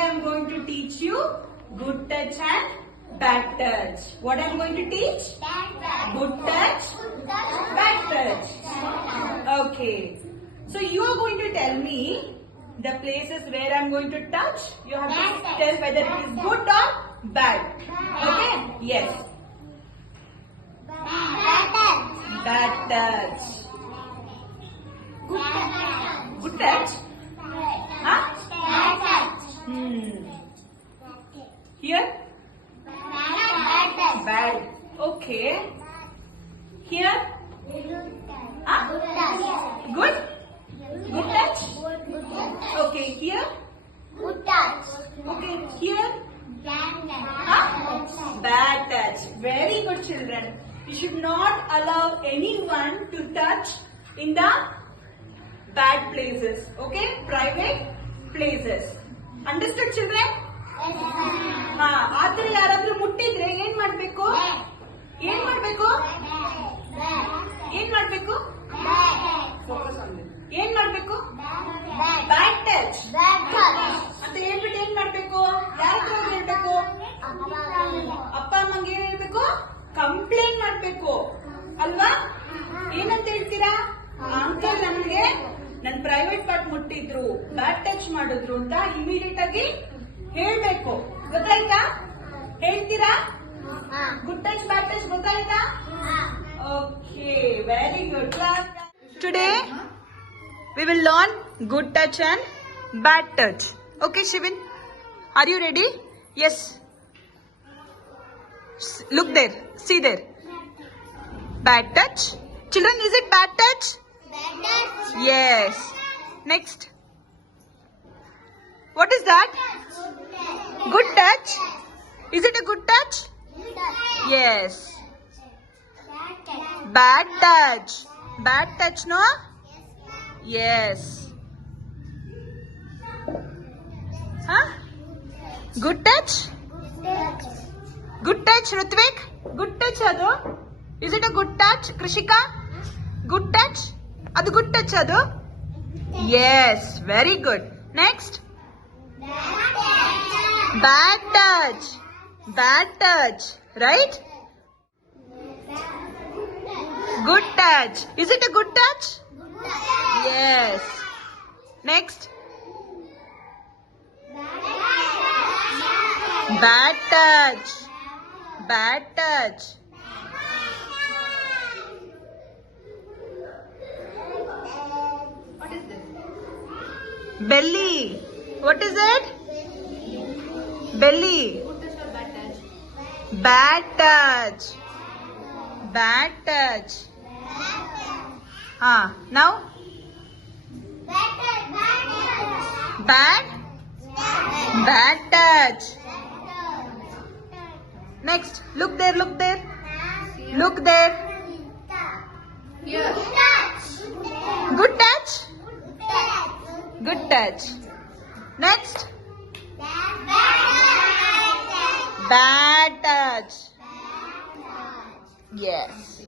I am going to teach you good touch and bad touch. What I am going to teach? Good touch, bad touch. Okay. So you are going to tell me the places where I am going to touch. You have to tell whether it is good or bad. Okay? Yes. Bad touch. Good touch? Huh? Here? Bad. Okay. Here? Huh? Good? Good touch? Okay. Here? Okay. Here? Huh? Bad touch. Very good, children. You should not allow anyone to touch in the bad places. Okay? Private places. Understood, children? ಆತರ ಯಾರಾದ್ರೂ ಮುಟ್ಟಿದ್ರೆ ಏನ್ ಮಾಡ್ಬೇಕು? ಏನ್ ಮಾಡ್ಬೇಕು? ಏನ್ ಮಾಡ್ಬೇಕು? ಏನ್ ಮಾಡ್ಬೇಕು? ಬ್ಯಾಡ್ ಟಚ್ ಅಂತ ಹೇಳ್ಬಿಟ್ಟು ಏನ್ ಮಾಡ್ಬೇಕು? ಯಾರ ಹತ್ರ ಹೇಳ್ಬೇಕು? ಅಪ್ಪ ಅಮ್ಮಂಗೆ ಏನ್ ಹೇಳ್ಬೇಕು? ಕಂಪ್ಲೇಂಟ್ ಮಾಡ್ಬೇಕು ಅಲ್ವಾ? ಏನಂತ ಹೇಳ್ತೀರಾ? ಅಂಕಲ್ ನನ್ಗೆ ನನ್ ಪ್ರೈವೇಟ್ ಪಾರ್ಟ್ ಮುಟ್ಟಿದ್ರು, ಬ್ಯಾಡ್ ಟಚ್ ಮಾಡಿದ್ರು ಅಂತ ಇಮಿಡಿಯೇಟ್ ಆಗಿ ಹೇಳ್ಬೇಕು. ಗೊತ್ತಾಯ್ತಾ? ಹೇಳ್ತೀರಾ? ಗುಡ್ ಟಚ್ ಬ್ಯಾಡ್ ಟಚ್ ಗೊತ್ತಾಯ್ತಾ? Okay, very good. Today we will learn good touch and bad touch. Okay, Shivin, are you ready? Yes. Look there, see there. Bad touch. Children, is it bad touch? Bad touch. Yes. Next. What is that? Good touch. Is it a good touch? Yes. Bad touch. Bad touch, no? Yes. Huh? Good touch? Good touch, Rutvik? Good touch adu? Is it a good touch, Krishika? Good touch? Adu good touch adu? Yes, very good. Next? Bad touch. Bad touch, right? Good touch. Is it a good touch? Yes. Next? Bad touch. Bad touch. What is this? Belly. What is it? Belly. Bad touch. Bad touch. Now? Bad? Bad touch. Next. Look there, look there. Look there. Here. Good touch? Good touch. Next. Bad touch. Yes.